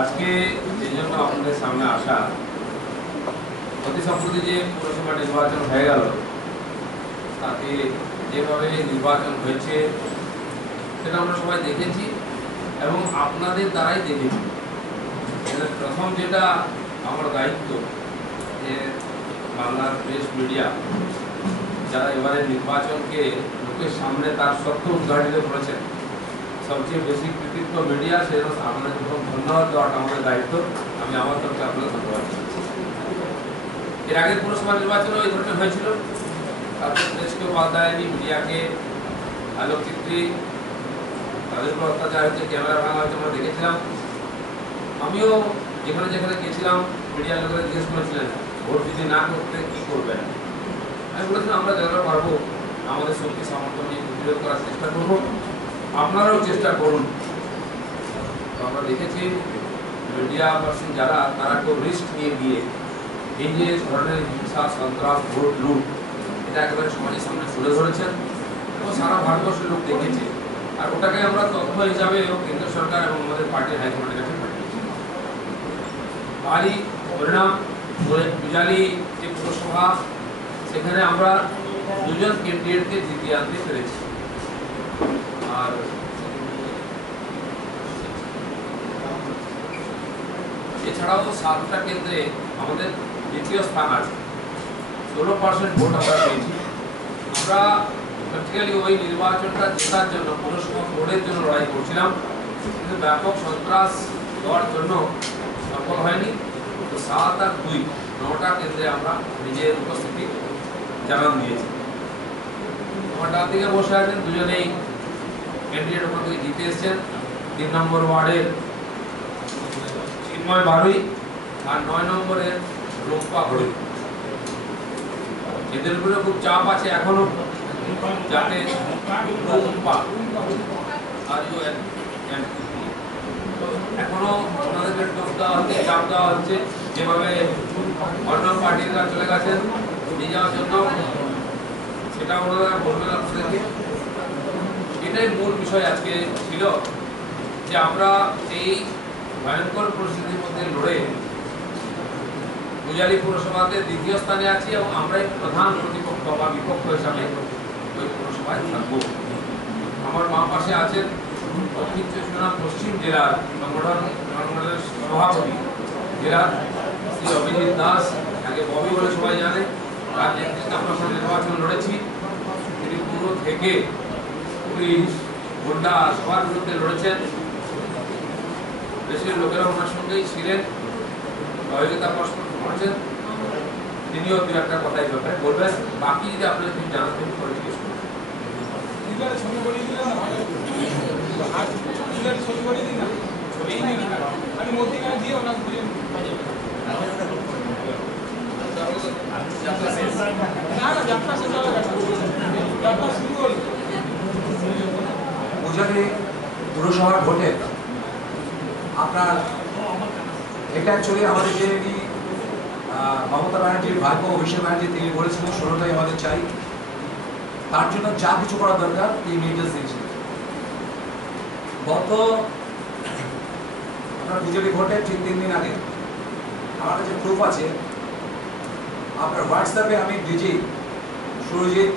আজকে যে জন্য আপনাদের সামনে আসা, অতি সম্প্রতি যে পৌরসভা নির্বাচন হয়ে গেল, তাতে যেভাবে নির্বাচন হয়েছে সেটা আমরা সবাই দেখেছি এবং আপনাদের দ্বারাই দেখেছি। প্রথম যেটা আমার দায়িত্ব যে বাংলার প্রেস মিডিয়া যারা এবারে নির্বাচনকে লোকের সামনে তার সত্য উদ্ঘাটিত করেছেন, সবচেয়ে বেশি কৃতিত্ব মিডিয়া, সেজন্য আপনাদের প্রথম ধন্যবাদ দেওয়াটা আমাদের দায়িত্ব। আমি আমার তরফে আপনাদের ধন্যবাদ জানাচ্ছি। এর আগের পৌরসভা নির্বাচনও এই ধরনের হয়েছিল, তারপর প্রেসকেও বাদ দেয়নি, মিডিয়াকে আলোকচিত্রী তাদের উপর অত্যাচার হয়েছে, ক্যামেরা ভাঙা হয়েছে, আমরা দেখেছিলাম। আমিও যেখানে যেখানে গেছিলাম মিডিয়ার লোকেরা জিজ্ঞেস করেছিলেন ভোট যদি না করতে কি করবেন। আমি বলেছিলাম আমরা যতটা পারবো আমাদের শক্তি সামর্থ্য নিয়ে প্রতিরোধ করার চেষ্টা করব, আপনারাও চেষ্টা করুন। তো আমরা দেখেছি মিডিয়া পার্সন যারা, তারা কেউ রিস্ক নিয়ে দিয়ে এই যে ধরনের হিংসা, সন্ত্রাস, ভোট লুট, এটা একেবারে সমাজের সামনে তুলে ধরেছেন এবং সারা ভারতবর্ষের লোক দেখেছে। আর ওটাকে আমরা তথ্য হিসাবে কেন্দ্র সরকার এবং আমাদের পার্টির হাইকমান্ডের কাছে পাঠিয়েছি। তারই পরিণাম পূজালি যে পৌরসভা, সেখানে আমরা দুজন ক্যান্ডিডেটকে জিতিয়ে আনতে পেরেছি। আর এছাড়াও 7টা কেন্দ্রে আমাদের দ্বিতীয় স্থান আছে, 16% ভোট আমরা পেয়েছি। আমরা প্র্যাকটিক্যালি ওই নির্বাচনটা জেতার জন্য পৌরসভা ভোটের জন্য লড়াই করছিলাম, কিন্তু ব্যাপক সন্ত্রাস দেওয়ার জন্য সফল হয়নি। তো 7 আর 2 9টা কেন্দ্রে আমরা নিজের উপস্থিতি জানান দিয়েছি। আমার ডান দিকে বসে আছেন দুজনেই ক্যান্ডিডেট, ওখান থেকে জিতে এসেছেন। 3 নম্বর ওয়ার্ডের চিন্ময় বারুই আর 9 নম্বরের রূপা ঘড়ি। এদের উপরে খুব চাপ আছে এখনো, যাতে রূপা আর এখনো ওনাদেরকে টোপ দেওয়া হচ্ছে, চাপ দেওয়া হচ্ছে, যেভাবে অন্য পার্টিরা চলে গেছেন নিয়ে যাওয়ার জন্য, সেটা ওনারা বলবেন আপনাদেরকে। এটাই মূল বিষয় আজকে ছিল, যে আমরা এই ভয়ঙ্কর পরিস্থিতির মধ্যে লড়ে পূজালি পৌরসভাতে দ্বিতীয় স্থানে আছি এবং আমরাই প্রধান প্রতিপক্ষ বা বিপক্ষ হিসাবে ওই পৌরসভায় থাকবো। আমার বাম পাশে আছেন দক্ষিণ চব্বিশ পরগনা পশ্চিম জেলার সংগঠনের সভাপতি জেলার শ্রী অভিজিৎ দাস, আগে ববি বলে সবাই জানে। তার নেতৃত্বে আমরা নির্বাচন লড়েছি। তিনি পুরো থেকে পুলিশ, গুন্ডা সবার বিরুদ্ধে লড়েছেন। দেশের লোকেরা ওনার সঙ্গেই ছিলেন, সহযোগিতা পরস্পর করেছেন। তিনিও দু একটা কথাই ব্যাপারে বলবেন, বাকি যদি আপনাদের কিছু জানাতে করে জিজ্ঞেস করবেন। পূজালি পুরসভার ভোটে আপনার এটা অ্যাকচুয়ালি আমাদের যে মমতা ব্যানার্জির ভাইপো অভিষেক ব্যানার্জি তিনি বলেছিলেন 16টাই আমাদের চাই, তার জন্য যা কিছু করা দরকার তিনি নির্দেশ দিয়েছিলেন। গত আপনার বিজেপি ভোটে ঠিক 3 দিন আগে আমার কাছে প্রুফ আছে, আপনার হোয়াটসঅ্যাপে আমি ডিজি সুরজিৎ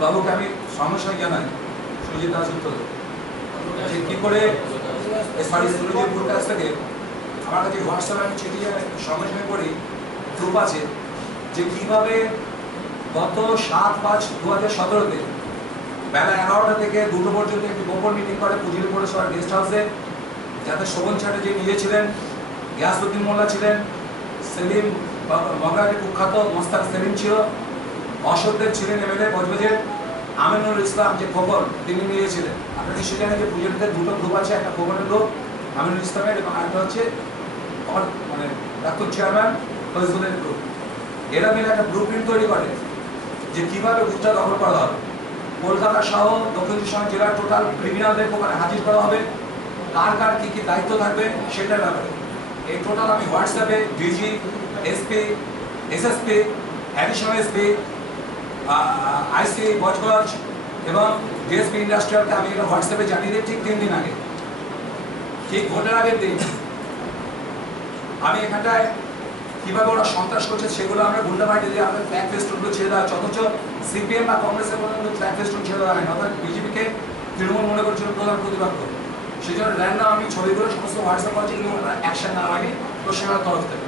বাবুকে আমি সঙ্গে সঙ্গে জানাই, সুরজিৎ দাসগুপ্ত, যে কী করে সুরজিৎপুর কাছ থেকে আমার কাছে হোয়াটসঅ্যাপে আমি চিঠি সঙ্গে সঙ্গে করি, প্রুফ আছে যে কীভাবে গত 7/5/2017 বেলা 11টা থেকে 2টো পর্যন্ত একটি গোপন মিটিং করে পূজালি পৌরসভার গেস্ট হাউসে, যাতে শোভন চ্যাটার্জি নিজে ছিলেন, গিয়াসউদ্দিন মোল্লা ছিলেন, সেলিম বাংলাদেশের কুখ্যাত মোস্তাক সেলিম ছিল, অশোকদেব ছিলেন এমএলএ বজবজের, আমিনুল ইসলাম যে খবর তিনি নিয়েছিলেন। আপনারা নিশ্চয়ই জানেন যে পূজালিতে 2টো গ্রুপ আছে, একটা খবরের গ্রুপ আমিনুল ইসলামের এবং আরেকটা হচ্ছে মানে ডাক্তার চেয়ারম্যান ফজলুলের গ্রুপ। এরা মিলে একটা ব্লু প্রিন্ট তৈরি করে যে কীভাবে বুথটা দখল করা হবে। কলকাতা সহ দক্ষিণ জেলার টোটাল ক্রিমিনালদের ওখানে হাজির করা হবে, কার কার কী কী দায়িত্ব থাকবে সেটার ব্যাপারে। এই টোটাল আমি হোয়াটসঅ্যাপে DG, SP, SSP, additional SP, IC Bajganj এবং ডিএসপি ইন্ডাস্ট্রিয়ালকে আমি এটা হোয়াটসঅ্যাপে জানিয়ে দিই ঠিক 3 দিন আগে। ঠিক ভোটের আগের দিন আমি এখানটায় কিভাবে ওরা সন্ত্রাস করছে সেগুলো আমরা গুন্ডা বাহিনী দিয়ে আমাদের ফ্ল্যাগ ফেস্টুনগুলো ছেড়ে দেওয়া হচ্ছে, অথচ সিপিএম বা কংগ্রেসের মধ্যে ফ্ল্যাগ ফেস্টুন ছেড়ে দেওয়া হয়নি, অর্থাৎ বিজেপিকে তৃণমূল মনে করছিল প্রধান প্রতিপক্ষ। সেই জন্য র্যান্ডাম আমি ছবিগুলো সমস্ত হোয়াটসঅ্যাপ করছি, কিন্তু ওনারা অ্যাকশন নেওয়া হয়নি প্রশাসনের তরফ থেকে।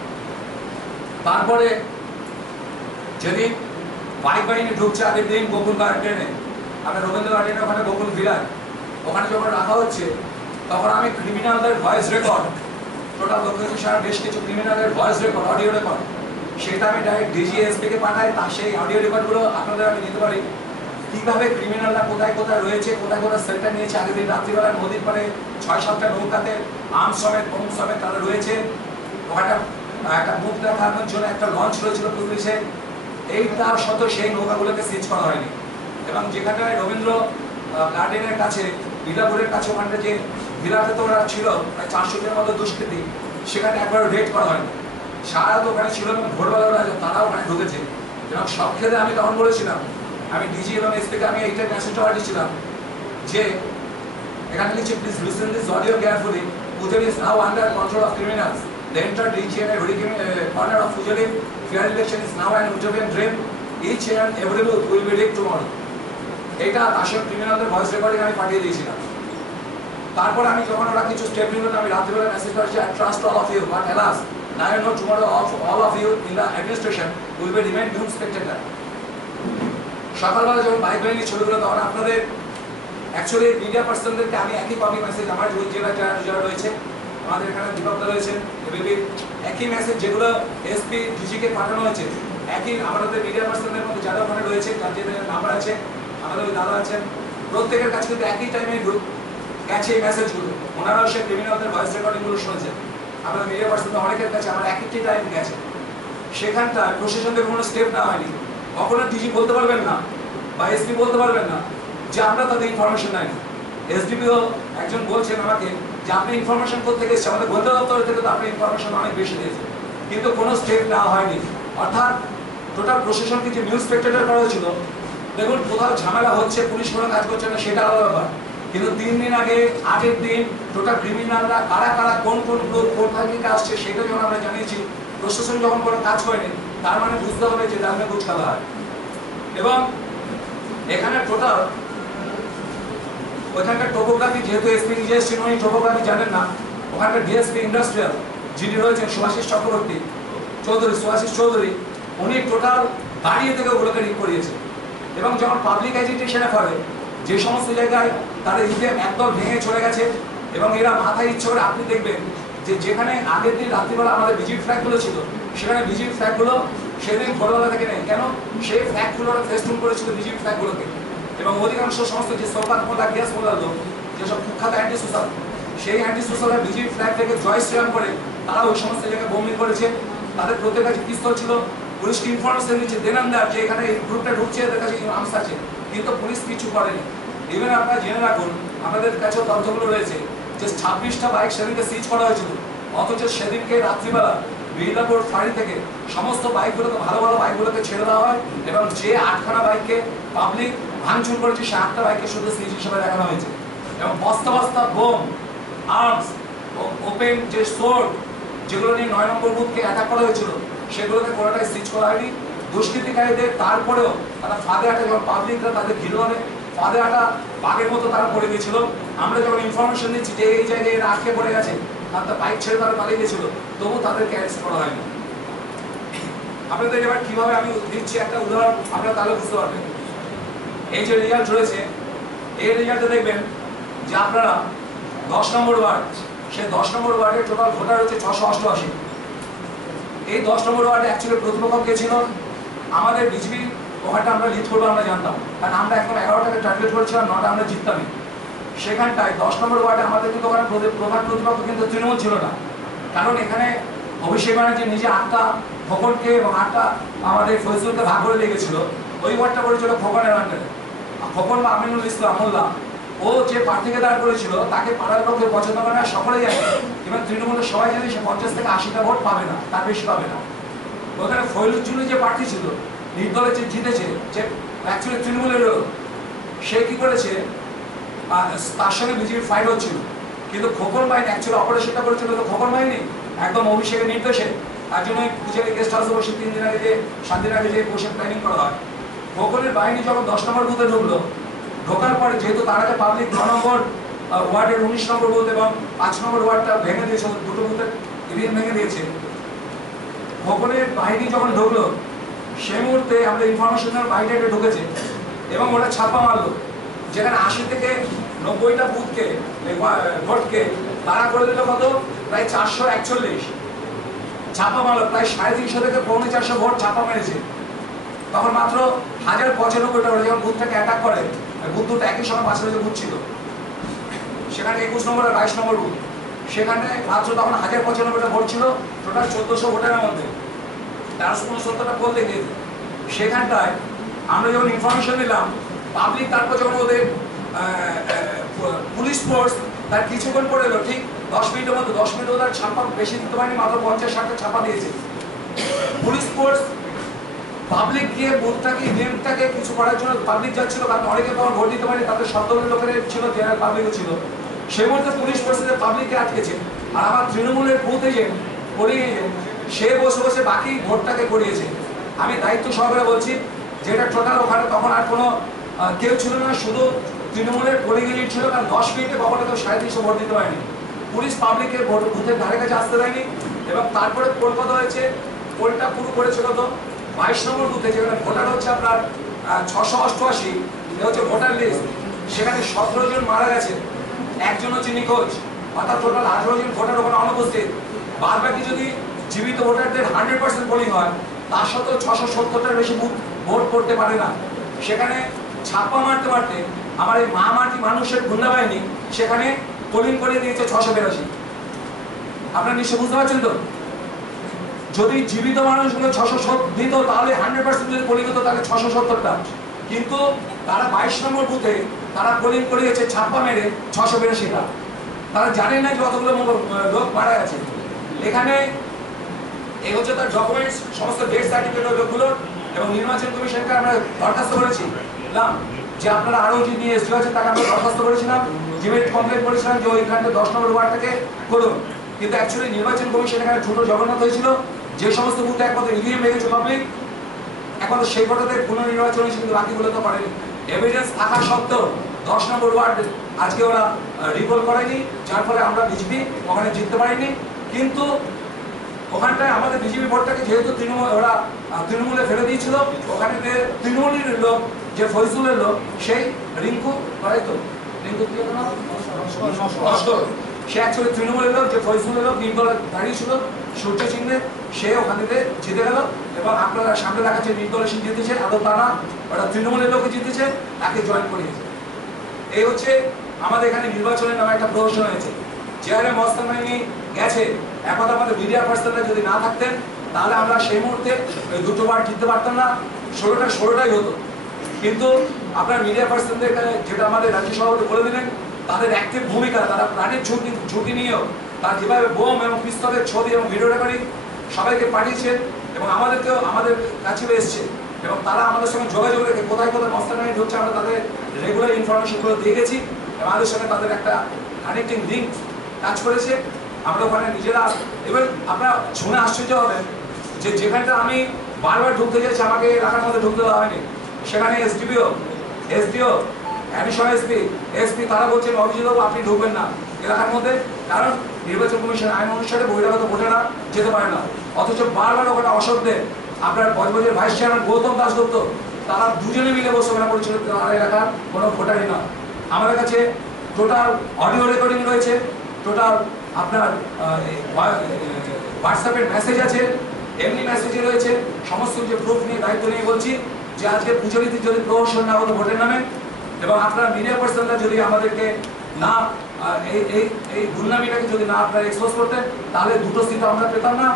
তারপরে যেদিন বাইক বাহিনী ঢুকছে আগের দিন গোকুল গার্ডেনে, আমরা রবীন্দ্র গার্ডেনে ওখানে গোকুল ভিলার ওখানে যখন রাখা হচ্ছে, তখন আমি ক্রিমিনালদের ভয়েস রেকর্ড, টোটাল দক্ষিণ সারা বেশ কিছু ক্রিমিনালের ভয়েস রেকর্ড, অডিও রেকর্ড, সেটা আমি ডাইরেক্ট ডিজি এসপিকে পাঠাই। তার সেই অডিও রেকর্ডগুলো আপনাদের আমি দিতে পারি, কীভাবে ক্রিমিনালরা কোথায় কোথায় রয়েছে, কোথায় কোথায় সেলটা নিয়েছে। আগের দিন রাত্রিবেলা নদীর পাড়ে 6-7টা নৌকাতে আর্ম সমেত বম সমেত তারা রয়েছে। ওখানে একটা মুখ দেখানোর জন্য একটা লঞ্চ রয়েছিল পুলিশে, এইটা সত্ত্বেও সেই নৌকাগুলোকে সিজ করা হয়নি। এবং যেখানে রবীন্দ্র গার্ডেনের কাছে, বিলাপুরের কাছে, ওখানে যে ভিলাতে তো ওরা ছিল প্রায় 400 জনের মতো দুষ্কৃতী, সেখানে একবার রেড করা হয়নি। সারা তো ওখানে ছিল এবং ভোরবেলা ওরা তারাও ওখানে ঢুকেছে। এবং সব ক্ষেত্রে আমি তখন বলেছিলাম, আমি ডিজি এবং এসপিকে আমি এইটাই মেসেজটা পাঠিয়েছিলাম যে এখানে লিখছে, please listen this audio carefully, Pujari is now under control of criminals. The entire region and every corner of Pujari fair election is now an utopian dream. Each and every booth will be rigged tomorrow. এটা আসল ক্রিমিনালদের voice recording আমি পাঠিয়ে দিয়েছিলাম। তারপর আমি যখন ওরা কিছু স্টেপ নিলেন, আমি রাত্রিবেলা মেসেজ করেছি, I trust all of you, but alas, now I know tomorrow all of you in the administration will be remain doomed spectator. সকালবেলা যখন বাইক বাহিনী ছবিগুলো, তখন আপনাদের অ্যাকচুয়ালি মিডিয়া পার্সনদেরকে আমি একই কপি মেসেজ, আমার জেলা যারা রয়েছে, আমাদের এখানে দীপকদা রয়েছেন, এবিপি, একই মেসেজ যেগুলো এসপি ডিজিকে পাঠানো হয়েছে, একই আমাদের মিডিয়া পার্সনদের মধ্যে যারা ওখানে রয়েছে, তার যে নাম্বার আছে, আমাদের ওই দাদা আছেন, প্রত্যেকের কাছে কিন্তু একই টাইমে গেছে এই মেসেজগুলো। ওনারাও সে ক্রিমিনালদের ভয়েস রেকর্ডিংগুলো শুনেছেন। আমাদের মিডিয়া পার্সনদের অনেকের কাছে আমার একই টাইম গেছে। সেখানটা প্রশাসন থেকে কোনো স্টেপ নেওয়া হয়নি। কখনো ডিজি বলতে পারবেন না বা এসপি বলতে পারবেন না যে আমরা তাদের ইনফরমেশন নেয়নি। এসডিপিও একজন বলছেন আমাকে যে আপনি ইনফরমেশন করতে গেছে, আমাদের গোয়েন্দা দপ্তর থেকে তো আপনি ইনফরমেশন অনেক বেশি দিয়েছেন, কিন্তু কোনো স্টেপ নেওয়া হয়নি। অর্থাৎ টোটাল প্রশাসনকে যে নিউজ স্পেক্টেটর করা হয়েছিল, দেখুন কোথাও ঝামেলা হচ্ছে, পুলিশ কোনো কাজ করছে না, সেটা আলাদা ব্যাপার, কিন্তু 3 দিন আগে, আগের দিন টোটাল ক্রিমিনালরা কারা কারা কোন কোন গ্রুপ কোথায় থেকে আসছে সেটা যখন আমরা জানিয়েছি, প্রশাসন যখন কোনো কাজ করেনি, তার মানে বুঝতে হবে যে দামে বুঝ খেলা হয়। এবং এখানে টোটাল ওইখানকার টোপোগ্রাফি, যেহেতু এসপি নিজে এসছেন, উনি টোপোগ্রাফি জানেন না, ওখানকার ডিএসপি ইন্ডাস্ট্রিয়াল যিনি রয়েছেন সুভাষিস চক্রবর্তী সুভাষিস চৌধুরী, উনি টোটাল দাঁড়িয়ে থেকে ওগুলোকে রিক করিয়েছে। এবং যখন পাবলিক এজিটেশনে ফলে, যে সমস্ত জায়গায় তাদের ইভিএম একদম ভেঙে চলে গেছে, এবং এরা মাথায় ইচ্ছে করে, আপনি দেখবেন যে যেখানে আগের দিন রাত্রিবেলা আমাদের বিজেপি ফ্ল্যাগগুলো ছিল, সেখানে বিজেপি ফ্ল্যাগগুলো সেদিন ভোরবেলা থেকে নেই। কেন? সেই ফ্ল্যাগগুলো ফেস্টুন করেছিল বিজেপি ফ্ল্যাগগুলোকে। এবং অধিকাংশ সমস্ত যে সরকার মোল্লা, গ্যাস মোল্লা লোক, যেসব কুখ্যাত অ্যান্টি সোশ্যাল, সেই অ্যান্টি সোশ্যালরা বিজেপি ফ্ল্যাগ থেকে জয় শ্রীরাম করে তারা ওই সমস্ত জায়গায় বোমিং করেছে। তাদের প্রত্যেকের কাছে পিস্তল ছিল। পুলিশকে ইনফরমেশন দিচ্ছে দেনান্দার যে এখানে এই গ্রুপটা ঢুকছে, এদের কাছে আর্মস আছে, কিন্তু পুলিশ কিছু করেনি। ইভেন আপনারা জেনে রাখুন, আমাদের কাছেও তথ্যগুলো রয়েছে যে 26টা বাইক সেদিনকে সিজ করা হয়েছিল, অথচ সেদিনকে রাত্রিবেলা বিড়লাপুর ফাঁড়ি থেকে সমস্ত বাইকগুলোকে, ভালো ভালো বাইকগুলোকে ছেড়ে দেওয়া হয়, এবং যে 8খানা বাইককে পাবলিক ভাঙচুর করেছে, সে 8টা বাইককে শুধু সিজ হিসেবে দেখানো হয়েছে। এবং বস্তা বস্তা বোম, আর্মস, ওপেন যে সোর্ড, যেগুলো নিয়ে 9 নম্বর বুথকে অ্যাটাক করা হয়েছিল, সেগুলোকে কোনোটাই সিজ করা হয়নি। দুষ্কৃতিকারীদের তারপরেও তারা ফাঁদে আটা, যখন পাবলিকরা তাদের ঘিরে আনে, ফাঁদে আটা বাঘের মতো তারা পড়ে গেছিল। আমরা যখন ইনফরমেশন দিচ্ছি যে এই জায়গায় এরা আটকে পড়ে গেছে, তার বাইক ছেড়ে তারা পালিয়ে গেছিল, তবু তাদেরকে অ্যারেস্ট করা হয়নি। আপনাদের এবার কিভাবে আমি দিচ্ছি একটা উদাহরণ, আপনারা তাহলে বুঝতে পারবেন। এই যে রেজাল্ট রয়েছে, এই রেজাল্টে দেখবেন যে আপনারা 10 নম্বর ওয়ার্ড, সেই 10 নম্বর ওয়ার্ডের টোটাল ভোটার হচ্ছে 688। এই 10 নম্বর ওয়ার্ডে অ্যাকচুয়ালি প্রতিপক্ষ কে ছিল? আমাদের বিজেপি। ওখানটা আমরা লিড করবো আমরা জানতাম, কারণ আমরা একদম 11টাকে টার্গেট করেছিলাম, 9টা আমরা জিততামই। সেখানটায় 10 নম্বর ওয়ার্ডে আমাদের কিন্তু ওখানে প্রধান প্রতিপক্ষ কিন্তু তৃণমূল ছিল না, কারণ এখানে অভিষেক ব্যানার্জি নিজে 8টা খোকনকে এবং 8টা আমাদের ফজলুলকে ভাগ করে দিয়ে গেছিল। ওই ওয়ার্ডটা করেছিল খোকনের আন্ডারে। খোকন বা আমিনুল ইসলাম মোল্লা, ও যে প্রার্থীকে দাঁড় করেছিল, তাকে পাড়ার লোকের পছন্দ করে না, সকলেই জানে। এবং তৃণমূলের সবাই জানে সে 50 থেকে 80টা ভোট পাবে না, তার বেশি পাবে না। ওখানে ফৈলুজ্জুলি যে প্রার্থী ছিল, নির্দলে যে জিতেছে, যে অ্যাকচুয়ালি তৃণমূলের, সে কি করেছে, তার সঙ্গে বিজেপির ফাইট হচ্ছিল। কিন্তু খোকন বাহিনী অ্যাকচুয়ালি অপারেশনটা করেছিল তো খোকন বাহিনী একদম অভিষেকের নির্দেশে, তার জন্য পূজারী গেস্ট হাউসে বসে 3 দিন আগে যে 7 দিন আগে যে বসে প্ল্যানিং করা হয়। খোকনের বাহিনী যখন 10 নম্বর বুথে ঢুকলো, ঢোকার পরে যেহেতু তার আগে পাবলিক 9 নম্বর ওয়ার্ডের 19 নম্বর বুথ এবং 5 নম্বর ওয়ার্ডটা ভেঙে দিয়েছে, দুটো বুথের ইভিএম ভেঙে দিয়েছে। খোকনের বাহিনী যখন ঢুকলো সেই মুহূর্তে আমরা ইনফরমেশনের বাইরে ঢুকেছে এবং ওরা ছাপা মারলো, যেখানে 80 থেকে 90টা বুথকে ভোটকে তারা করে দিল কত, প্রায় 441 ছাপা মারলো, প্রায় 350 থেকে 450 ভোট ছাপা মেরেছে। তখন মাত্র 1095টা ওরা যখন বুথটাকে অ্যাটাক করে, বুথ দুটো একই সময় পাশাপাশি বুথ ছিল, সেখানে 21 নম্বর আর 22 নম্বর বুথ, সেখানে মাত্র তখন 1095টা ভোট ছিল টোটাল 1400 ভোটের মধ্যে, 1369টা পোল দেখিয়েছে। সেখানটায় আমরা যখন ইনফরমেশন নিলাম পাবলিক, তারপর যখন ওদের পুলিশ ফোর্স তার কিছুক্ষণ পরে এলো, ঠিক 10 মিনিটের মধ্যে, 10 মিনিট ওদের ছাপা বেশি দিতে পারেনি, মাত্র 50-60টা ছাপা দিয়েছে পুলিশ ফোর্স। পাবলিক গিয়ে বুথটাকে ইভিএমটাকে কিছু করার জন্য পাবলিক যাচ্ছিল, কারণ অনেকে তখন ভোট দিতে পারেনি, তাদের শতগুলো লোকের ছিল, জেনারেল পাবলিকও ছিল। সেই মুহূর্তে পুলিশ ফোর্সে পাবলিককে আটকেছে। আর আমার তৃণমূলের বুথ এজেন্ট করিয়ে সে বসে বসে বাকি ভোটটাকে করিয়েছে। আমি দায়িত্ব সহকারে বলছি, যেটা টোটাল ওখানে তখন আর কোনো কেউ ছিল না, শুধু তৃণমূলের পোলিং এজেন্ট ছিল, কারণ 10 মিনিটে কখনো কেউ 350 ভোট দিতে পারেনি। পুলিশ পাবলিককে ভোট বুথের ধারে কাছে আসতে দেয়নি। এবং তারপরে কলকাতা হয়েছে, পোলটা পুরো করেছে কত 22 নম্বর বুথে, যেখানে ভোটার হচ্ছে আপনার 688, এ হচ্ছে ভোটার লিস্ট, সেখানে 17 জন মারা গেছে, একজন হচ্ছে নিখোঁজ, অর্থাৎ টোটাল 18 জন ভোটার ওখানে অনুপস্থিত। বাদ বাকি যদি জীবিত ভোটারদের 100% পোলিং হয়, তার সত্ত্বেও 670টার বেশি বুথ ভোট করতে পারে না। সেখানে ছাপ্পা মারতে মারতে আমার এই মাটি মানুষের গুন্ডা বাহিনী সেখানে পোলিং করে দিয়েছে 682। আপনারা নিশ্চয় বুঝতে পারছেন তো, যদি জীবিত মানুষগুলো 670 দিত তাহলে 100% যদি পোলিং হতো তাহলে 670টা, কিন্তু তারা 22 নম্বর বুথে তারা পোলিং করিয়েছে ছাপ্পা মেরে 682টা। তারা জানে না যে অতগুলো লোক মারা গেছে। এখানে এই হচ্ছে তার ডকুমেন্টস, সমস্ত ডেথ সার্টিফিকেট লোকগুলো, এবং নির্বাচন কমিশনকে আমরা দরখাস্ত করেছিলাম যে আপনারা আরও যিনি এসডি আছে তাকে আমরা দরখাস্ত করেছিলাম, জিমেট কমপ্লেন করেছিলাম যে ওইখানে 10 নম্বর ওয়ার্ডটাকে করুন। কিন্তু অ্যাকচুয়ালি নির্বাচন কমিশন এখানে ছোট জগন্নাথ হয়েছিল, যে সমস্ত বুথে একমাত্র ইভিএম লেগেছে পাবলিক, একমাত্র সেই কটাতে পুনর্নির্বাচন হয়েছে, কিন্তু বাকিগুলো তো করেনি। এভিডেন্স থাকা সত্ত্বেও 10 নম্বর ওয়ার্ড আজকে ওরা রিপোর্ট করেনি, যার ফলে আমরা বিজেপি ওখানে জিততে পারিনি। কিন্তু ওখানটায় আমাদের বিজেপি ভোটটাকে যেহেতু ওরা তৃণমূলে ফেলে দিয়েছিল, ওখানে তৃণমূলের লোক যে ফয়জুলের লোক, সেই রিঙ্কু তাই তো, রিঙ্কু কি হলো না, সে অ্যাকচুয়ালি তৃণমূলের লোক, যে ফয়জুলের লোক নির্দলে দাঁড়িয়েছিল সূর্য চিহ্নে, সে ওখান থেকে জিতে গেল। এবং আপনারা সামনে দেখাচ্ছে নির্দলে সে জিতেছে, আদৌ তারা ওরা তৃণমূলের লোকে জিতেছে, তাকে জয়েন করিয়েছে। এই হচ্ছে আমাদের এখানে নির্বাচনের নামে একটা প্রহসন হয়েছে। চেয়ারে মস্তান বাহিনী গেছে, একমাত্র আমাদের মিডিয়া পার্সনরা যদি না থাকতেন তাহলে আমরা সেই মুহূর্তে ওই দুটো বার জিততে পারতাম না, 16টাই হতো। কিন্তু আপনার মিডিয়া পার্সনদের যেটা আমাদের রাজ্য সভাপতি বলে দিলেন, তাদের অ্যাক্টিভ ভূমিকা, তারা প্রাণের ঝুঁকি নিয়েও তার যেভাবে বোম এবং পিস্তলের ছবি এবং ভিডিও রেকর্ডিং সবাইকে পাঠিয়েছে, এবং আমাদেরকেও আমাদের কাছে এসছে, এবং তারা আমাদের সঙ্গে যোগাযোগ রেখে কোথায় কোথায় মস্তান বাহিনী ঢুকছে আমরা তাদের রেগুলার ইনফরমেশনগুলো দিয়ে গেছি, এবং আমাদের সঙ্গে তাদের একটা কানেক্টিং লিঙ্ক কাজ করেছে। আমরা ওখানে নিজেরা, এবার আপনারা শুনে আশ্চর্য হবেন যে যেখানটা আমি বারবার ঢুকতে চাইছি আমাকে এলাকার মধ্যে ঢুকতে দেওয়া হয়নি, সেখানে এসডিও অ্যাডিশনাল এসপি তারা বলছেন অভিযোগবাবু আপনি ঢুকবেন না এলাকার মধ্যে, কারণ নির্বাচন কমিশন আইন অনুসারে বহিরাগত ভোটাররা যেতে পারে না। অথচ বারবার ওখানে অসত্ত্বে আপনার বজবজের ভাইস চেয়ারম্যান গৌতম দাসগুপ্ত তারা দুজনে মিলে বসে ওখানে বলছিল তারা এলাকার কোনো ভোটারই না। আমাদের কাছে টোটাল অডিও রেকর্ডিং রয়েছে, টোটাল আপনার হোয়াটসঅ্যাপের মেসেজ আছে, এমনি মেসেজে রয়েছে, সমস্ত যে প্রুফ নিয়ে দায়িত্ব নিয়ে বলছি যে আজকে পুজোরীতি যদি প্রহসন না হতো ভোটের নামে, এবং আপনারা মিডিয়া পার্সনরা যদি আমাদেরকে না এই গুন্ডামিটাকে যদি না আপনারা এক্সপোজ করতেন, তাহলে দুটো সিট আমরা পেতাম না।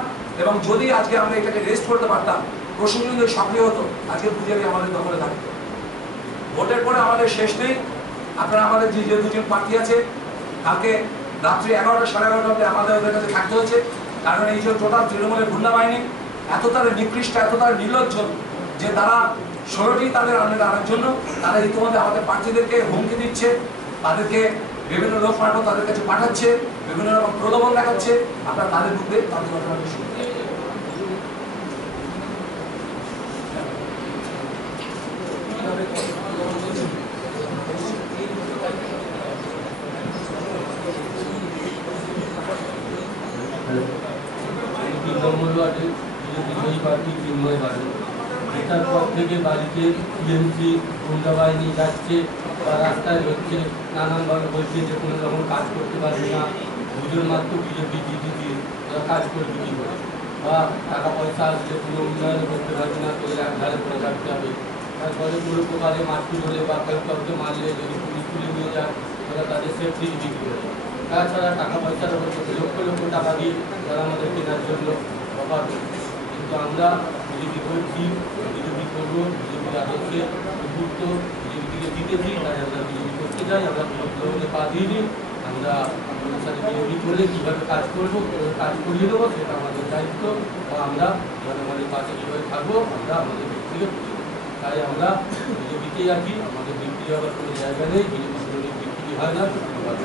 এবং যদি আজকে আমরা এটাকে রেস্ট করতে পারতাম, প্রশাসন যদি সক্রিয় হতো, আজকে পুজোরী আমাদের দখলে থাকতো। ভোটের পরে আমাদের শেষ নেই। আপনারা আমাদের যে দুজন প্রার্থী আছে, কালকে রাত্রি 11টা সাড়ে 11টা অব্দি আমাদের ওদের কাছে থাকতে হচ্ছে, কারণ এই যে টোটাল তৃণমূলের গুন্ডা বাহিনী এত তারা নিকৃষ্ট, এত তারা নির্লজ্জ যে তারা 16টি তাদের আনার জন্য তারা ইতিমধ্যে আমাদের প্রার্থীদেরকে হুমকি দিচ্ছে, তাদেরকে বিভিন্ন লোক পাঠানো তাদের কাছে পাঠাচ্ছে, বিভিন্ন রকম প্রলোভন দেখাচ্ছে, আপনারা তাদের মধ্যে তাদের ঘটনাটা শুনুন। এটার পর থেকে বাড়িতে টিএমসি গুন্ডা বাহিনী যাচ্ছে বা রাস্তায় হচ্ছে, নানানভাবে বলছে যে কোনো রকম কাজ করতে পারবে না, দুজন মাত্র বিজেপি জিতেছি, কাজ করবে কী করে, বা টাকা পয়সা আসলে কোনো উন্নয়ন করতে পারবে না, তোদের এক ধারে করে রাখতে হবে। তারপরে কোনো প্রকারে মারপিট হলে বা কাউকে মারলে যদি পুলিশ তুলে নিয়ে যায়, ওরা তাদের সেফটি বিক্রি করে। তাছাড়া টাকা পয়সার হচ্ছে লক্ষ লক্ষ টাকা দিয়ে তারা আমাদের কেনার জন্য অফার করছে। কিন্তু আমরা বিজেপি করছি, বিজেপি করবো, বিজেপির আদর্শে উদ্বুদ্ধ, বিজেপিকে জিতেছি, তাই আমরা বিজেপি করতে চাই। আমরা ভোটে পা দিয়ে দিই, আমরা আপনাদের সাথে বিজেপি করলে কীভাবে কাজ করবো, কাজ করিয়ে দেবো, সেটা আমাদের দায়িত্ব। বা আমরা জনগণের পাশে কীভাবে থাকবো, আমরা আমাদের দিক থেকে বুঝি। তাই আমরা বিজেপিতেই আছি, আমাদের বিক্রি হওয়ার কোনো জায়গা নেই, বিজেপি কোনো বিক্রি হয় না। ধন্যবাদ।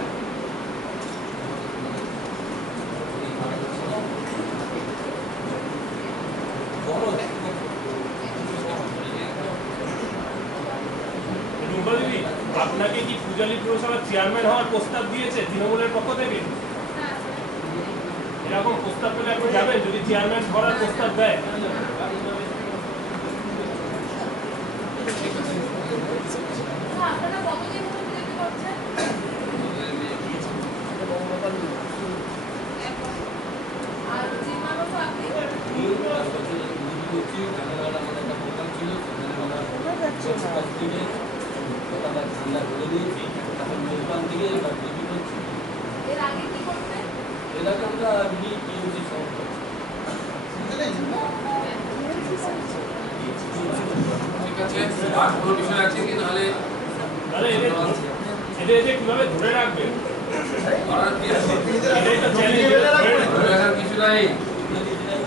আপনাকে কি পূজালী পুরসভার চেয়ারম্যান হওয়ার প্রস্তাব দিয়েছে তৃণমূলের পক্ষ থেকে? এরকম প্রস্তাব পেলে আপনি যাবেন যদি চেয়ারম্যান করার প্রস্তাব দেয়? ঠান্ডা করে দিয়েছি, এখন ওখান থেকে এবার বিক্রি করছি। এর আগে কি করতেন? এর আগে আমরা টিএমসি সংস্থা ঠিক আছে, আর কোনো বিষয় আছে কি? নাহলে এদের কিভাবে ধরে রাখবেন? করার কি আছে? এটাই তো চ্যালেঞ্জ। ধরে রাখার কিছু নাই,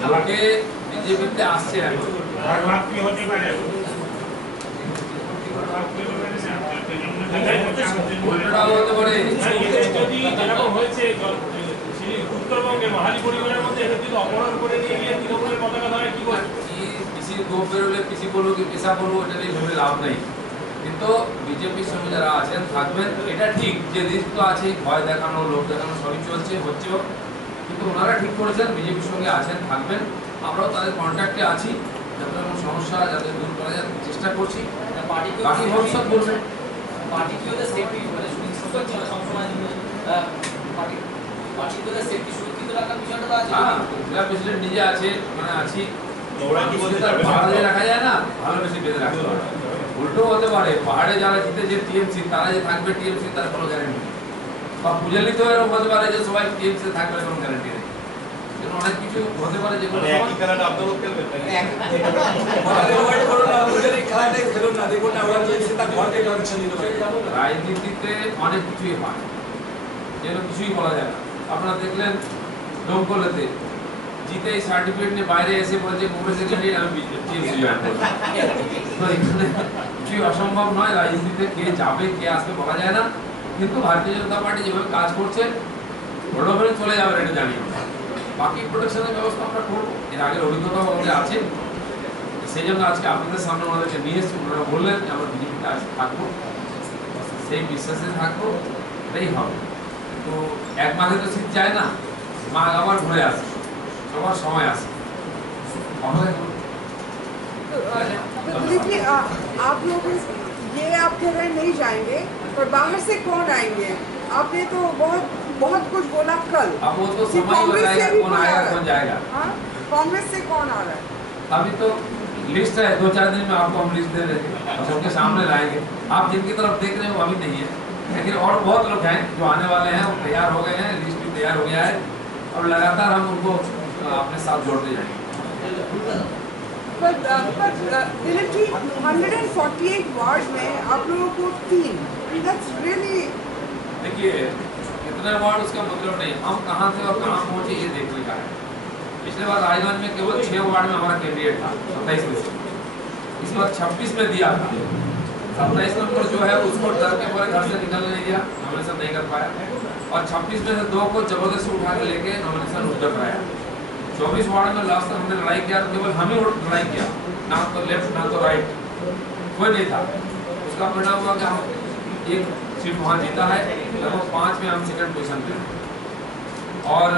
আমাকে বিজেপিতে আসছে এখন। উল্টোটাও হতে পারে। যদি যেরকম হয়েছে উত্তরবঙ্গে মাহালি পরিবারের মধ্যে এদের যদি অপহরণ করে নিয়ে গিয়ে তৃণমূলের পতাকা ধরে কি করে? পিসির গোপ বেরোলে পিসি বলবো কি পেশা বলবো, এটা নিয়ে ভেবে লাভ নেই। কিন্তু বিজেপির সঙ্গে যারা আছেন থাকবেন, এটা ঠিক যে রিস্ক তো আছেই, ভয় দেখানো, লোক দেখানো সবই চলছে, হচ্ছেও। কিন্তু ওনারা ঠিক করেছেন বিজেপির সঙ্গে আছেন, থাকবেন। আমরাও তাদের কন্ট্যাক্টে আছি, যাতে কোনো সমস্যা যাতে দূর করা যায় চেষ্টা করছি। বাকি ভবিষ্যৎ বলবেন। পার্টি কি ওদের সেফটি মানে সুনিশ্চিত ছিল সবসময় পার্টি কি ওদের সেফটি সুরক্ষিত রাখার বিষয়টা তো আছে। হ্যাঁ, জেলা প্রেসিডেন্ট নিজে আছে, মানে আছি। পাহাড়ে রাখা যায় না, ভালো বেশি বেঁধে রাখতে হবে। উল্টো হতে পারে, পাহাড়ে যারা জিতেছে টিএমসি তারা যে থাকবে টিএমসি তার কোনো গ্যারান্টি নেই। বা পূজালিতেও এরকম হতে পারে যে সবাই টিএমসি থাকবে, কোনো গ্যারান্টি নেই। অনেক কিছু হতে পারে যেগুলো একই খেলাটা আপনারাও খেলবেন। রাজনীতিতে অনেক কিছুই হয়, যেন কিছুই বলা যায় না। আপনারা দেখলেন ডোমকলেতে জিতে এই সার্টিফিকেট নিয়ে বাইরে এসে বলেছে কংগ্রেসের ক্যান্ডিডেট, আমি টিএমসি জয়েন করব। তো এখানে কিছুই অসম্ভব নয়, রাজনীতিতে কে যাবে কে আসবে বলা যায় না। কিন্তু ভারতীয় জনতা পার্টি যেভাবে কাজ করছে ভোটে চলে যাবে এটা জানি। বাকি প্রোটেকশনের ব্যবস্থা আমরা করবো, এর আগের অভিজ্ঞতা আমাদের আছে। সেই জন্য আজকে আপনাদের সামনে ওনাদেরকে নিয়ে এসেছি। ওনারা বললেন যে আমরা বিজেপিতে থাকবো, সেই বিশ্বাসে থাকবো, এটাই হবে। তো এক মাসে তো শীত যায় না, মা আবার ঘুরে আসে, সবার সময় আসে। तो देखिए आप लोग ये आप कह रहे हैं नहीं जाएंगे, पर बाहर से कौन आएंगे? आपने तो बहुत बहुत कुछ बोला कल। अब वो तो कि समय ही कांग्रेस बताएगा से भी कौन कोई आ आएगा रहा है। कौन जाएगा। हाँ, कांग्रेस से कौन आ रहा है? अभी तो लिस्ट है, 2-4 दिन में आपको हम लिस्ट दे देंगे और सबके सामने लाएंगे। आप जिनकी तरफ देख रहे हो अभी नहीं है, लेकिन और बहुत लोग हैं जो आने वाले हैं, वो तैयार हो गए हैं, लिस्ट भी तैयार हो गया है और लगातार हम उनको अपने साथ जोड़ते जाएंगे। पर दिलीप जी 148 वार्ड में आप लोगों को 3, that's really देखिए कितना वार्ड उसका मतलब नहीं, हम कहाँ थे और कहाँ पहुँचे ये देखने का है। पिछले बार राजगंज में केवल 6 वार्ड में हमारा कैंडिडेट था 27 में से, इस बार 26 में दिया था। 27 नंबर जो है उसको डर के पूरे घर से निकलने नहीं दिया, नॉमिनेशन नहीं कर पाया। और 26 में से 2 को जबरदस्ती उठा के लेके नॉमिनेशन उठ कराया। 24 वार्ड में लास्ट तक हमने लड़ाई किया, तो केवल हम ही लड़ाई किया, ना तो लेफ्ट ना तो राइट, कोई नहीं था। उसका परिणाम हुआ कि हम एक सीट वहाँ जीता है, लगभग 5 में हम सेकंड पोजीशन पे। और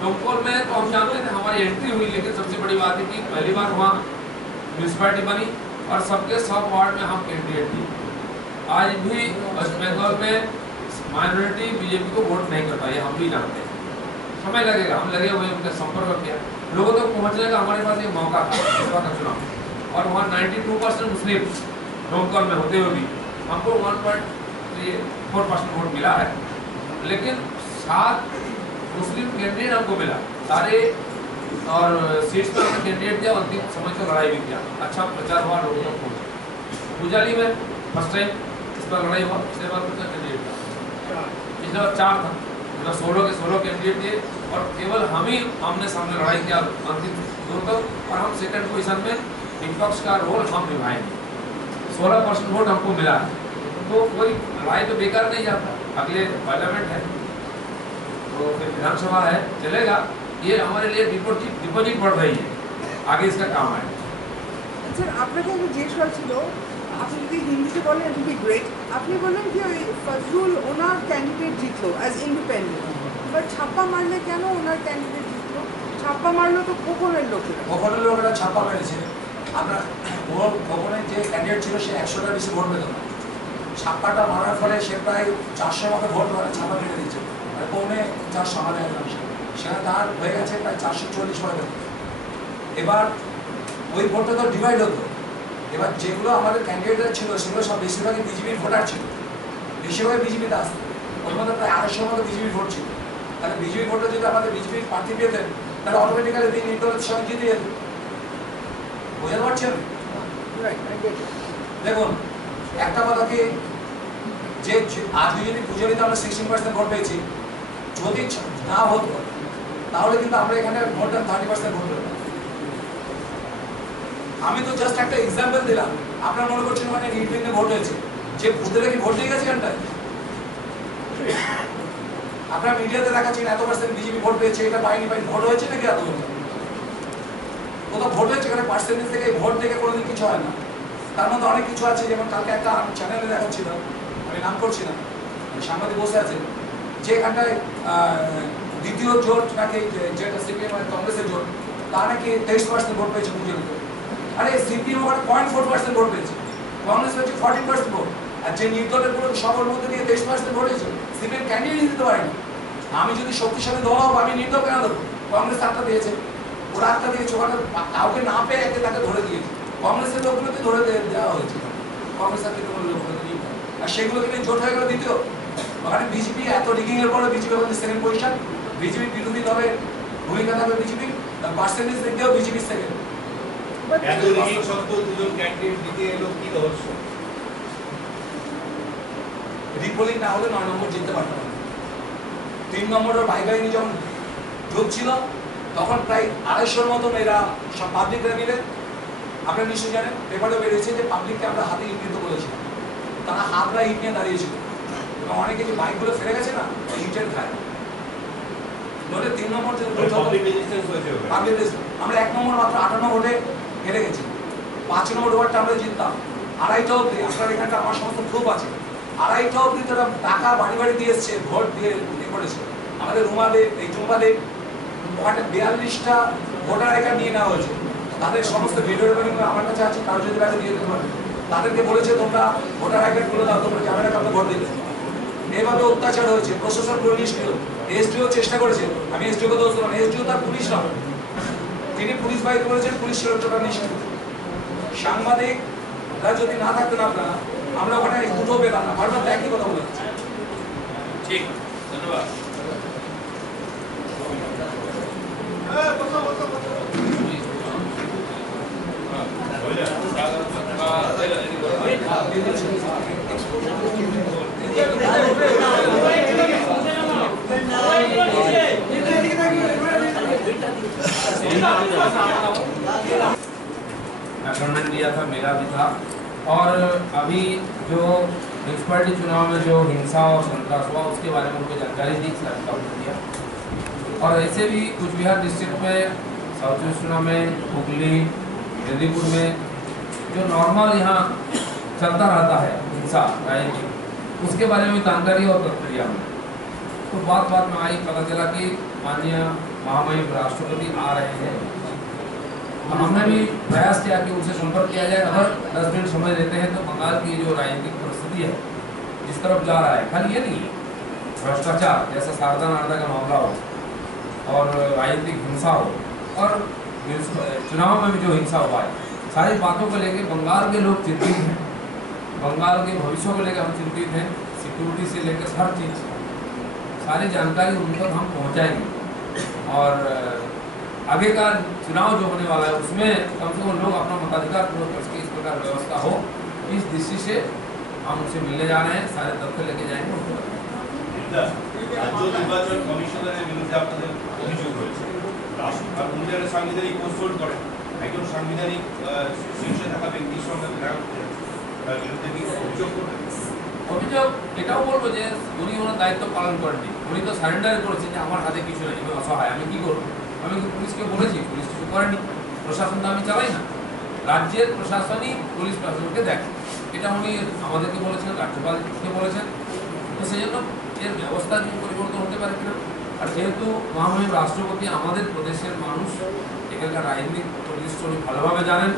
डोमकोल में तो हम जानते थे हमारी एंट्री हुई, लेकिन सबसे बड़ी बात है कि पहली बार वहाँ म्यूनसिपैलिटी बनी और सबके सब वार्ड में हम कैंडिडेट थे। आज भी वेस्ट बंगाल में माइनॉरिटी बीजेपी को वोट नहीं करता, ये हम भी जानते हैं। समय लगेगा, हम लगे हुए उनके संपर्क किया, लोगों तक पहुँचने का हमारे पास एक मौका था इस बार का चुनाव। और वहाँ 92% मुस्लिम डोमकोल में होते हुए भी हमको 1.4% वोट मिला है, लेकिन 7 मुस्लिम कैंडिडेट हमको मिला सारे, और सीट्स पर हमने कैंडिडेट दिया, अंतिम समय पर लड़ाई भी किया, अच्छा प्रचार हुआ, लोगों तक पहुँचा। पूजाली में फर्स्ट टाइम इस पर लड़ाई हुआ, पिछले बार कितना कैंडिडेट था, पिछले बार 4 था, मतलब 16 के 16 कैंडिडेट थे और केवल हम ही आमने सामने लड़ाई किया अंतिम दूर तक। और हम सेकंड पोजीशन में विपक्ष का रोल हम निभाएंगे। 16% वोट हमको मिला है, तो कोई लड़ाई तो बेकार नहीं जाता। अगले पार्लियामेंट है, तो फिर विधानसभा है, चलेगा। ये हमारे लिए डिपॉजिट बढ़ रही है, आगे इसका काम है। স্যার আপনাকে একটা জিজ্ঞেস করা ছিল, আপনি যদি হিন্দিতে বলেন ইট বি গ্রেট। আপনি বললেন যে ওই ফজলুল ওনার ক্যান্ডিডেট জিতলো অ্যাজ ইন্ডিপেন্ডেন্ট, বাট ছাপ্পা মারলে কেন ওনার ক্যান্ডিডেট জিতলো? ছাপ্পা মারলো তো খোকনের লোকেরা। খোকনের লোকেরা ছাপ্পা মেরেছে। আপনার ওর খোকনের যে ক্যান্ডিডেট ছিল সে 100টার বেশি ভোট পেত না। ছাপ্পাটা মারার ফলে সে প্রায় 400 মতো ভোট মানে ছাপ্পা মেরে দিচ্ছে, আর পৌনে 400 আমাদের সেখানে তার হয়ে গেছে প্রায় 440 ভোট। এবার ওই ভোটটা তো ডিভাইড হতো। এবার যেগুলো আমাদের ক্যান্ডিডেট ছিল সেগুলো সব বেশিরভাগই বিজেপির ভোটার ছিল, বেশিরভাগই বিজেপিতে আসতো। ওর মধ্যে প্রায় 250 মতো বিজেপির ভোট ছিল। তাহলে বিজেপি ভোটে যদি আমাদের বিজেপির প্রার্থী পেতেন তাহলে অটোমেটিক্যালি তিনি নির্দলের সঙ্গে জিতে যেত। বুঝতে পারছেন? দেখুন একটা কথা কি, যে আজকে যদি পুজোরিতে আমরা 16% ভোট পেয়েছি, যদি না হতো তাহলে কিন্তু আমরা এখানে ভোট 30% ভোট পেতাম। আমি তো জাস্ট একটা এক্সাম্পল দিলাম। আপনারা মনে করছেন মানে রিপিটে ভোট হয়েছে, যে ভূতেরা কি ভোট দিয়ে গেছে এখানটায়? আপনারা মিডিয়াতে দেখাচ্ছেন এত পার্সেন্ট বিজেপি ভোট পেয়েছে, এটা পাইনি ভোট হয়েছে নাকি? এত কোথাও ভোট হয়েছে? এখানে পার্সেন্টেজ থেকে ভোট থেকে কোনোদিন কিছু হয় না। তার মধ্যে অনেক কিছু আছে, যেমন কালকে একটা চ্যানেলে দেখাচ্ছিল, আমি নাম করছি না, সাংবাদিক বসে আছেন, যে এখানটায় দ্বিতীয় জোট নাকি যেটা সিপিএম মানে কংগ্রেসের জোট, তা নাকি 23% ভোট পেয়েছে পুজোরিতে। আরে সিপিএম ওখানে 0.4% ভোট পেয়েছে, কংগ্রেস পেয়েছে 14% ভোট। আর যে নির্দলের পুরো সবার মধ্যে দিয়ে 23% ভোট হয়েছে, সিপিএম ক্যান্ডিডেট দিতে পারেনি। আমি যদি শক্তিশালী দল হব, আমি নির্দল কেন দেবো? কংগ্রেস 8টা দিয়েছে, ওরা 8টা দিয়েছে, ওখানে কাউকে না পেয়ে একে তাকে ধরে দিয়েছে। কংগ্রেসের লোকগুলোকে ধরে দেওয়া হয়েছে, কংগ্রেস আর তৃণমূল লোকগুলোকে নিয়ে, আর সেগুলোকে নিয়ে জোট হয়ে গেল দ্বিতীয়। ওখানে বিজেপি এত রিগিং এর পরে বিজেপি আমাদের সেকেন্ড পজিশন, বিজেপি বিরোধী দলের ভূমিকা থাকবে বিজেপি, পার্সেন্টেজ দিক দিয়েও বিজেপি সেকেন্ড। এত রিগিং সত্ত্বেও দুজন ক্যান্ডিডেট জিতে এলো, কি রহস্য? রিপোলিং না হলে 9 নম্বর জিততে পারত না। 3 নম্বরের ভাই ভাইনি যখন ঢুকছিল তখন প্রায় 250 মতন এরা সব পাবলিকরা মিলে, আপনারা নিশ্চয়ই জানেন, পেপারে বেরিয়েছে যে পাবলিককে আমরা হাতে ইট নিতে বলেছিলাম, তারা হাতরা ইট নিয়ে দাঁড়িয়েছিল, এবং অনেকে যে বাইকগুলো ফেলে গেছে না ইটের খায়। ধরে 3 নম্বর আমরা 1 নম্বর মাত্র 58 ভোটে হেরে গেছি। 5 নম্বর ওয়ার্ডটা আমরা জিততাম। 2.5টা অব্দি আপনার এখানটা আমার সমস্ত প্রুফ আছে, 2.5টা অব্দি তারা টাকা বাড়ি বাড়ি দিয়ে এসছে, ভোট দিয়ে করেছে। আমাদের রুমালে এই জুম্বালে ওখানে 42টা ভোটার আইকার্ড নিয়ে নেওয়া হয়েছে, তাদের সমস্ত ভিডিও রেকর্ডিং আমার কাছে আছে, কারো যদি লাগে দিয়ে দিতে পারে। তাদেরকে বলেছে তোমরা ভোটার আইকার্ড গুলো দাও, তোমরা যাবে না কাউকে ভোট দিতে। এইভাবে অত্যাচার হয়েছে, প্রশাসন নিষ্ক্রিয়। এসডিও চেষ্টা করেছে, আমি এসডিওকে দোষ দিলাম, এসডিও তার পুলিশ নয়, তিনি পুলিশ বাহিনী করেছেন, পুলিশ সুরক্ষাটা নিষ্ক্রিয়। সাংবাদিকরা যদি না থাকতেন আপনারা, আমরা ওখানে দুটো পেতাম না, বারবার একই কথা বলে যাচ্ছে। ঠিক, ধন্যবাদ। अपॉइंटमेंट लिया था, मेरा भी था, और अभी जो म्यूनसिपैलिटी चुनाव में जो हिंसा और संतरास हुआ उसके बारे में उनको जानकारी दी, दिया। और ऐसे भी कुछ बिहार डिस्ट्रिक्ट में, साउथ वेस्ट चुनाव में, हुगली, मेदिनीपुर में जो नॉर्मल यहाँ चलता रहता है हिंसा राजनीति, उसके बारे में जानकारी और तत्पर हमने। तो बात में आई, पता चला कि माननीय महामहिम राष्ट्रपति आ रहे हैं। हमने भी प्रयास किया कि उनसे संपर्क किया जाए। अगर 10 मिनट समय देते हैं तो बंगाल की जो राजनीतिक परिस्थिति है जिस तरफ जा रहा है, खाली ये नहीं है, भ्रष्टाचार जैसा शारदा नारदा का मामला हो और राजनीतिक हिंसा हो और चुनाव में भी जो हिंसा हुआ है, सारी बातों को लेकर बंगाल के लोग चिंतित हैं। बंगाल के भविष्य को लेकर हम चिंतित हैं, सिक्योरिटी से लेकर हर चीज़, सारी जानकारी उन तक हम पहुँचाएंगे। और आगे का चुनाव जो होने वाला है उसमें कम से कम लोग अपना मताधिकार पूर्ण कर सके, इस प्रकार व्यवस्था हो, इस दृष्टि से हम उनसे मिलने जा रहे हैं। सारे तथ्य लेके जाएंगे उनको। রাজ্য নির্বাচন কমিশনারের বিরুদ্ধে আপনাদের অভিযোগ রয়েছে আর উনি একটা সাংবিধানিক কোর্ট করেন, একজন সাংবিধানিক শীর্ষে থাকা ব্যক্তির সঙ্গে দেখা করতে যাচ্ছে, তার বিরুদ্ধে কি অভিযোগ করবেন? অভিযোগ এটাও বলবো যে উনি ওনার দায়িত্ব পালন করেননি। উনি তো সারেন্ডার করেছেন যে আমার হাতে কিছু নেই, আমি অসহায়, আমি কী করবো? আমি পুলিশকে বলেছি, পুলিশ কিছু করেনি। প্রশাসন তো আমি চালাই না, রাজ্যের প্রশাসনই পুলিশ প্রশাসনকে দেখে। এটা উনি আমাদেরকে বলেছেন, রাজ্যপালকে বলেছেন। তো সেই জন্য এর ব্যবস্থা কি পরিবর্তন হতে পারে কিনা। আর যেহেতু মহামহিম রাষ্ট্রপতি আমাদের প্রদেশের মানুষ, এখানকার রাজনৈতিক পরিদৃশ্য উনি ভালোভাবে জানেন,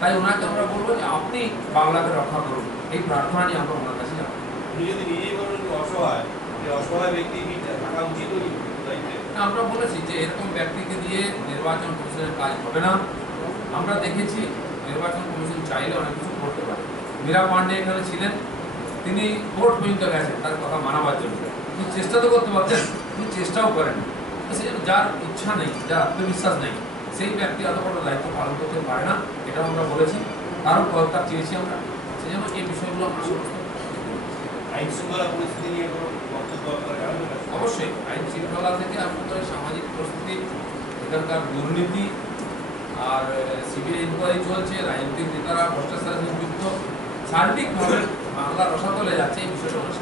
তাই ওনাকে আমরা বলবো যে আপনি বাংলাকে রক্ষা করুন, এই প্রার্থনা নিয়ে আমরা ওনার কাছে যাবো। উনি যদি নিজেই বলেন অসহায়, যে অসহায় ব্যক্তি থাকা উচিত দায়িত্বে। আমরা বলেছি যে এরকম ব্যক্তিকে দিয়ে নির্বাচন কমিশনের কাজ হবে না। আমরা দেখেছি নির্বাচন কমিশন চাইলে অনেক কিছু করতে পারে। মীরা পান্ডে এখানে ছিলেন, তিনি কোর্ট পর্যন্ত গেছেন তার কথা মানাবার জন্য। তিনি চেষ্টা তো করতে পারতেন, তিনি চেষ্টাও করেন। তো সেই জন্য যার ইচ্ছা নেই, যার আত্মবিশ্বাস নেই, সেই ব্যক্তি এত বড় দায়িত্ব পালন করতে পারে না, এটাও আমরা বলেছি। তারও কয়েকটা চেয়েছি আমরা। সেই জন্য এই বিষয়গুলো আমরা সমস্ত আইন শৃঙ্খলা পরিস্থিতি নিয়ে কোনো বক্তব্য আপনারা জানাবেন? অবশ্যই আইন শৃঙ্খলা থেকে আরম্ভ করে সামাজিক পরিস্থিতি, এখানকার দুর্নীতি, আর সিবিআই ইনকোয়ারি চলছে, রাজনৈতিক নেতারা ভ্রষ্টাচারের সঙ্গে যুক্ত, সার্বিকভাবে বাংলা রসাতলে যাচ্ছে, এই বিষয়টা আমরা